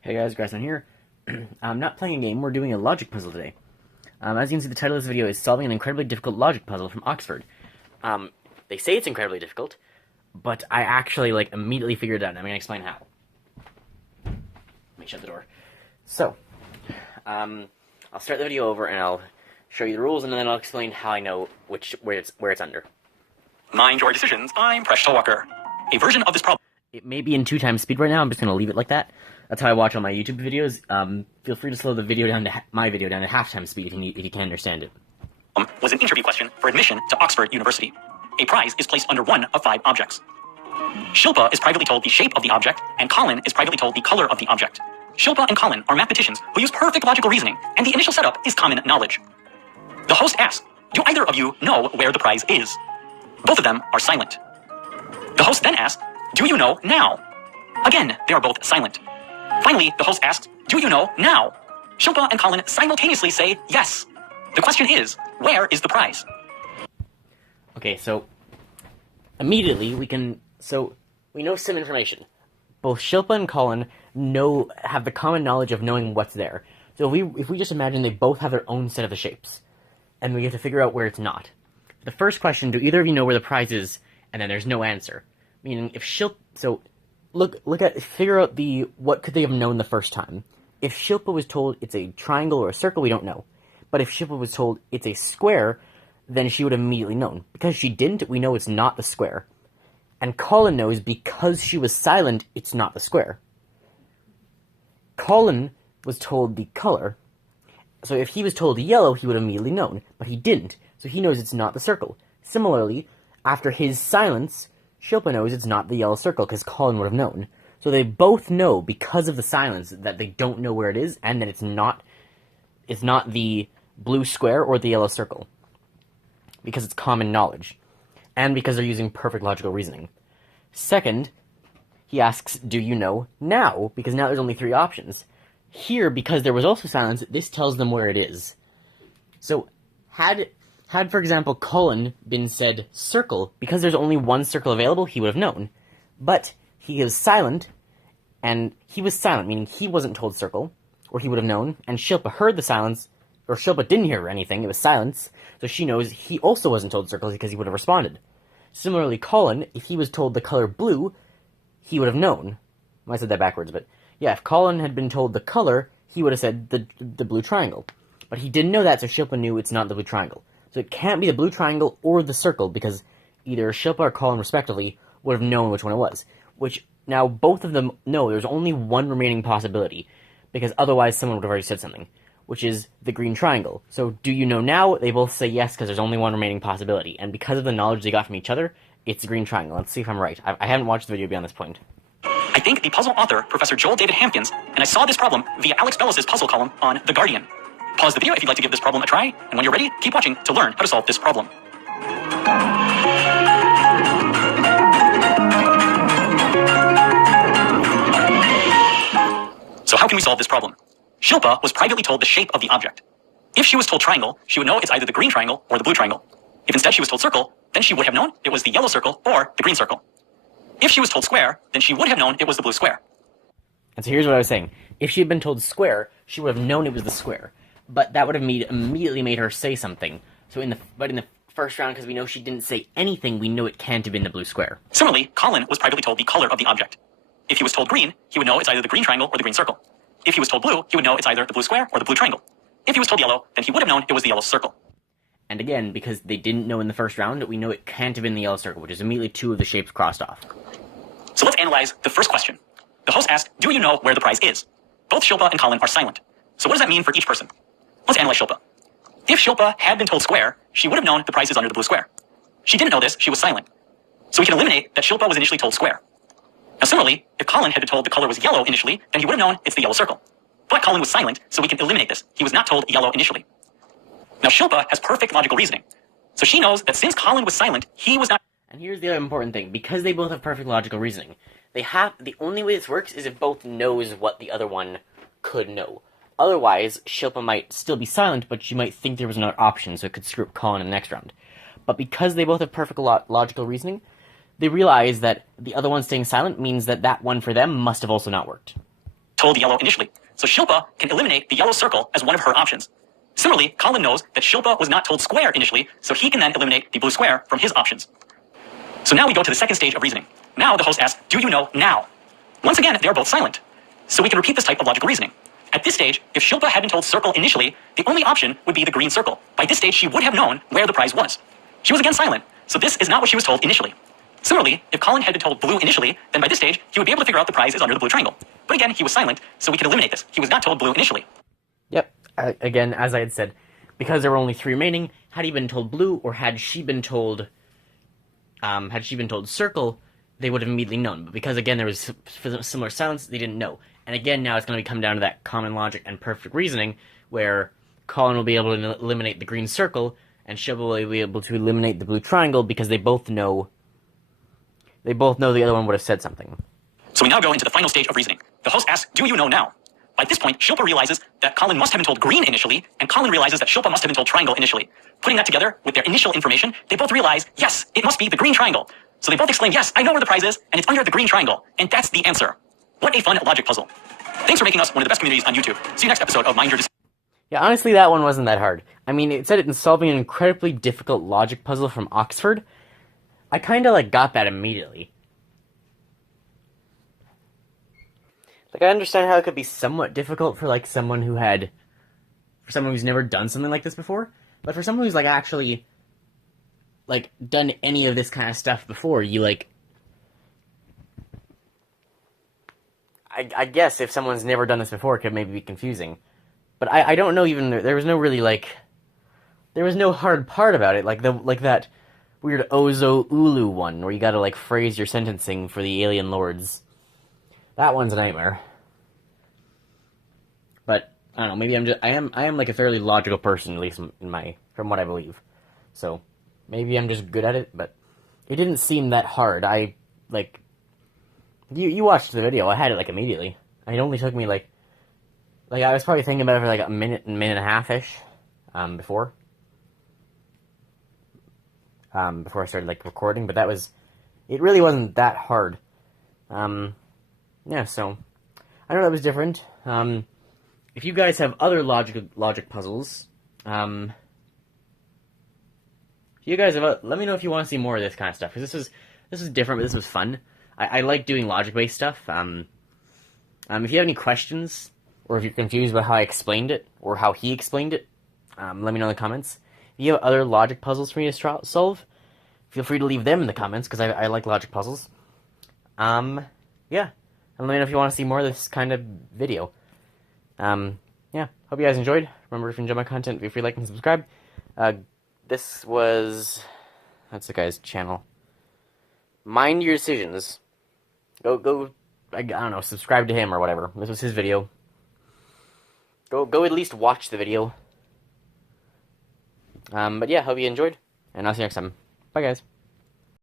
Hey guys, Grassman here. I'm not playing a game, we're doing a logic puzzle today. As you can see, the title of this video is Solving an Incredibly Difficult Logic Puzzle from Oxford. They say it's incredibly difficult, but I actually, immediately figured it out, and I'm going to explain how. Let me shut the door. So, I'll start the video over, and I'll show you the rules, and then I'll explain how I know where it's under. Mind your decisions, I'm Presh Talwalkar. A version of this problem... It may be in 2 times speed right now, I'm just going to leave it like that. That's how I watch all my YouTube videos. Feel free to slow the video down to my video down to half-time speed if you can't understand it. Was an interview question for admission to Oxford University. A prize is placed under one of 5 objects. Shilpa is privately told the shape of the object, and Colin is privately told the color of the object. Shilpa and Colin are mathematicians who use perfect logical reasoning, and the initial setup is common knowledge. The host asks, do either of you know where the prize is? Both of them are silent. The host then asks, do you know now? Again, they are both silent. Finally, the host asks, do you know now? Shilpa and Colin simultaneously say yes. The question is, where is the prize? Okay, so immediately we know some information. Both Shilpa and Colin have the common knowledge of knowing what's there. So if we just imagine they both have their own set of the shapes, and we have to figure out where it's not. The first question, do either of you know where the prize is? And then there's no answer. Meaning, if figure out what could they have known the first time. If Shilpa was told it's a triangle or a circle, we don't know. But if Shilpa was told it's a square, then she would have immediately known. Because she didn't, we know it's not the square. And Colin knows because she was silent, it's not the square. Colin was told the color. So if he was told yellow, he would have immediately known. But he didn't, so he knows it's not the circle. Similarly, after his silence, Shilpa knows it's not the yellow circle, because Colin would have known. So they both know, because of the silence, that they don't know where it is, and that it's not the blue square or the yellow circle. Because it's common knowledge. And because they're using perfect logical reasoning. Second, he asks, do you know now? Because now there's only 3 options. Here, because there was also silence, this tells them where it is. So, had, for example, Colin been said circle, because there's only one circle available, he would have known. But he is silent, and he was silent, meaning he wasn't told circle, or he would have known, and Shilpa heard the silence, or Shilpa didn't hear anything, it was silence, so she knows he also wasn't told circle because he would have responded. Similarly, Colin, if he was told the color blue, he would have known. I said that backwards, but yeah, if Colin had been told the color, he would have said the blue triangle. But he didn't know that, so Shilpa knew it's not the blue triangle. So it can't be the blue triangle or the circle, because either Shilpa or Colin, respectively, would have known which one it was. Which, now, both of them know there's only one remaining possibility, because otherwise someone would have already said something, which is the green triangle. So, do you know now? They both say yes, because there's only one remaining possibility, and because of the knowledge they got from each other, it's the green triangle. Let's see if I'm right. I haven't watched the video beyond this point. I thank the puzzle author, Professor Joel David Hampkins, and I saw this problem via Alex Bellis' puzzle column on The Guardian. Pause the video if you'd like to give this problem a try, and when you're ready, keep watching to learn how to solve this problem. So how can we solve this problem? Shilpa was privately told the shape of the object. If she was told triangle, she would know it's either the green triangle or the blue triangle. If instead she was told circle, then she would have known it was the yellow circle or the green circle. If she was told square, then she would have known it was the blue square. And so here's what I was saying. If she had been told square, she would have known it was the square. But that would have immediately made her say something. So in the first round, because we know she didn't say anything, we know it can't have been the blue square. Similarly, Colin was privately told the color of the object. If he was told green, he would know it's either the green triangle or the green circle. If he was told blue, he would know it's either the blue square or the blue triangle. If he was told yellow, then he would have known it was the yellow circle. And again, because they didn't know in the first round, we know it can't have been the yellow circle, which is immediately 2 of the shapes crossed off. So let's analyze the first question. The host asked, do you know where the prize is? Both Shilpa and Colin are silent. So what does that mean for each person? Let's analyze Shilpa. If Shilpa had been told square, she would have known the prize is under the blue square. She didn't know this, she was silent. So we can eliminate that Shilpa was initially told square. Now similarly, if Colin had been told the color was yellow initially, then he would have known it's the yellow circle. But Colin was silent, so we can eliminate this. He was not told yellow initially. Now Shilpa has perfect logical reasoning. So she knows that since Colin was silent, he was not... And here's the other important thing. Because they both have perfect logical reasoning, the only way this works is if both knows what the other one could know. Otherwise, Shilpa might still be silent, but she might think there was another option, so it could screw up Colin in the next round. But because they both have perfect logical reasoning, they realize that the other one staying silent means that that one for them must have also not worked. told yellow initially. So Shilpa can eliminate the yellow circle as one of her options. Similarly, Colin knows that Shilpa was not told square initially, so he can then eliminate the blue square from his options. So now we go to the second stage of reasoning. Now the host asks, do you know now? Once again, they are both silent. So we can repeat this type of logical reasoning. At this stage, if Shilpa had been told circle initially, the only option would be the green circle. By this stage, she would have known where the prize was. She was again silent, so this is not what she was told initially. Similarly, if Colin had been told blue initially, then by this stage, he would be able to figure out the prize is under the blue triangle. But again, he was silent, so we can eliminate this. He was not told blue initially. Yep. Again, as I had said, because there were only 3 remaining, had he been told blue, or had she been told circle, they would have immediately known. But because, again, there was similar silence, they didn't know. And again, now it's going to come down to that common logic and perfect reasoning, where Colin will be able to eliminate the green circle, and Shilpa will be able to eliminate the blue triangle, because they both know the other one would have said something. So we now go into the final stage of reasoning. The host asks, do you know now? By this point, Shilpa realizes that Colin must have been told green initially, and Colin realizes that Shilpa must have been told triangle initially. Putting that together with their initial information, they both realize, yes, it must be the green triangle. So they both exclaim, yes, I know where the prize is, and it's under the green triangle. And that's the answer. What a fun logic puzzle. Thanks for making us one of the best communities on YouTube. See you next episode of Mind Your Decision. Yeah, honestly, that one wasn't that hard. I mean, it said it in solving an incredibly difficult logic puzzle from Oxford. I kinda, got that immediately. I understand how it could be somewhat difficult for, someone who's never done something like this before, but for someone who's, actually, done any of this kind of stuff before, I guess if someone's never done this before, it could maybe be confusing. But I don't know even, there was no really, there was no hard part about it, like that weird Ozo Ulu one, where you gotta, phrase your sentencing for the alien lords. That one's a nightmare. But, I don't know, maybe I am a fairly logical person, at least from what I believe. So, maybe I'm just good at it, but it didn't seem that hard. You watched the video, I had it, immediately. It only took me, I was probably thinking about it for, a minute and a half-ish, before I started, recording, but it really wasn't that hard. Yeah, so, I know that was different. If you guys have other logic puzzles, let me know if you want to see more of this kind of stuff, because this is different, but this was fun. I like doing logic-based stuff. If you have any questions, or if you're confused about how I explained it, or how he explained it, let me know in the comments. If you have other logic puzzles for me to solve, feel free to leave them in the comments, because I like logic puzzles. Yeah. And let me know if you want to see more of this kind of video. Yeah. Hope you guys enjoyed. Remember, if you enjoy my content, feel free to like and subscribe. That's the guy's channel. Mind Your Decisions. Go, I don't know, subscribe to him or whatever. This was his video. Go at least watch the video. But yeah, hope you enjoyed, and I'll see you next time. Bye, guys.